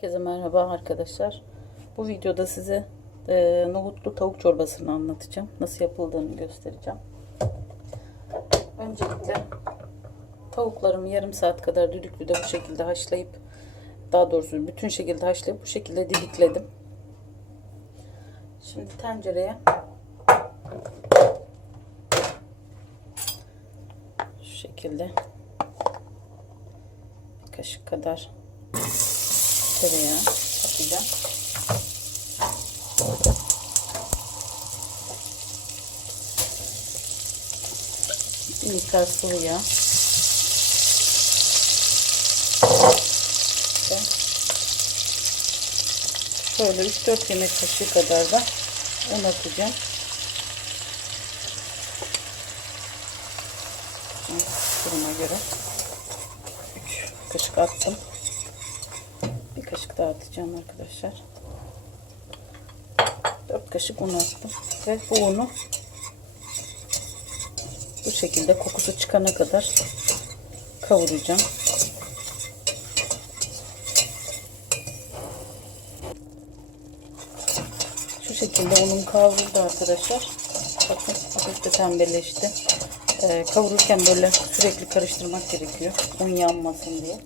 Herkese merhaba arkadaşlar. Bu videoda size e, nohutlu tavuk çorbasını anlatacağım. Nasıl yapıldığını göstereceğim. Öncelikle tavuklarımı yarım saat kadar düdüklüde bu şekilde haşlayıp daha doğrusu bütün şekilde haşlayıp bu şekilde didikledim. Şimdi tencereye şu şekilde bir kaşık kadar tereyağı atacağım. Bir miktar sıvı yağ. Şöyle 3-4 yemek kaşığı kadar da un atacağım. Duruma göre 3 kaşık attım. Kaşık daha atacağım arkadaşlar. 4 kaşık un attım. Ve bu unu bu şekilde kokusu çıkana kadar kavuracağım. Şu şekilde unum kavruldu arkadaşlar. Bakın hafif de pembeleşti. Ee, kavururken böyle sürekli karıştırmak gerekiyor. Un yanmasın diye.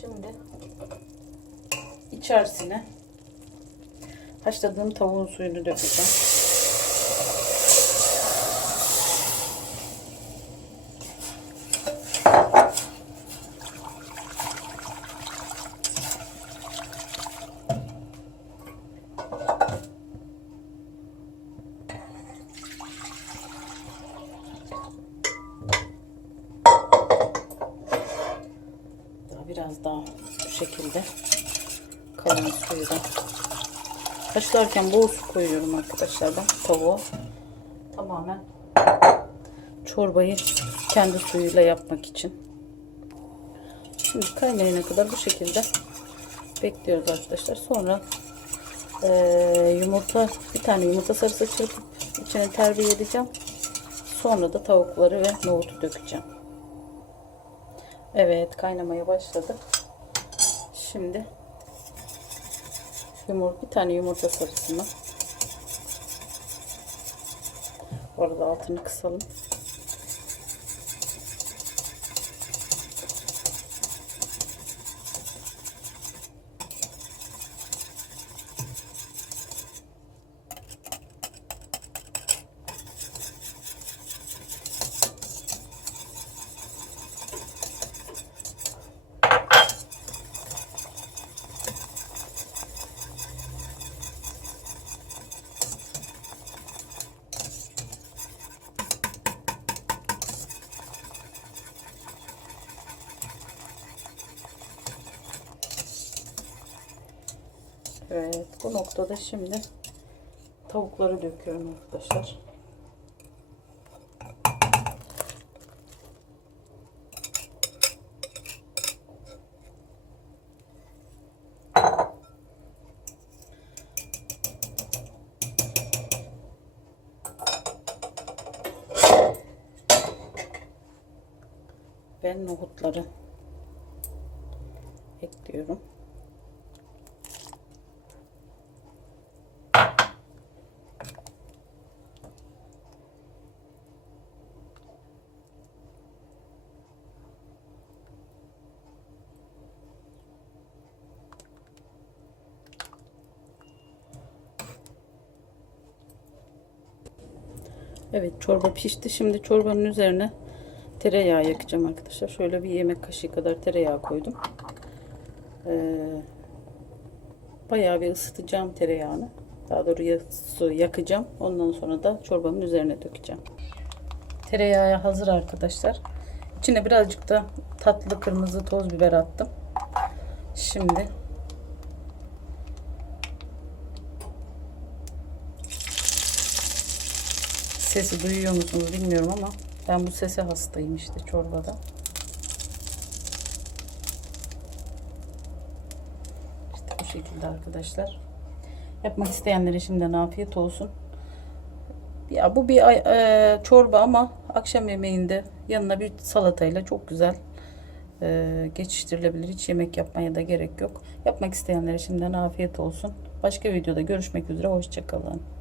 Şimdi içerisine haşladığım tavuğun suyunu dökeceğim. Biraz daha bu şekilde kalan suyu da. Haşlarken bol su koyuyorum arkadaşlar ben tavuğa tamamen çorbayı kendi suyuyla yapmak için. Şimdi kaynayana kadar bu şekilde bekliyoruz arkadaşlar. Sonra eee, yumurta bir tane yumurta sarısı çırpıp içine terbiye edeceğim. Sonra da tavukları ve nohutu dökeceğim. Evet kaynamaya başladı. Şimdi yumurta bir tane yumurta sarısını. Orada altını kısalım Evet bu noktada şimdi tavukları döküyorum arkadaşlar. Ve nohutları ekliyorum. Evet çorba pişti. Şimdi çorbanın üzerine tereyağı yakacağım arkadaşlar. Şöyle bir yemek kaşığı kadar tereyağı koydum. Ee, bayağı bir ısıtacağım tereyağını. Daha doğrusu yakacağım. Ondan sonra da çorbamın üzerine dökeceğim. Tereyağı hazır arkadaşlar. İçine birazcık da tatlı kırmızı toz biber attım. Şimdi Sesi duyuyor musunuz bilmiyorum ama ben bu sese hastayım işte çorbada. İşte bu şekilde arkadaşlar. Yapmak isteyenlere şimdiden afiyet olsun. Ya bu bir e, çorba ama akşam yemeğinde yanına bir salatayla çok güzel e, geçiştirilebilir. Hiç yemek yapmaya da gerek yok. Yapmak isteyenlere şimdiden afiyet olsun. Başka videoda görüşmek üzere. Hoşçakalın.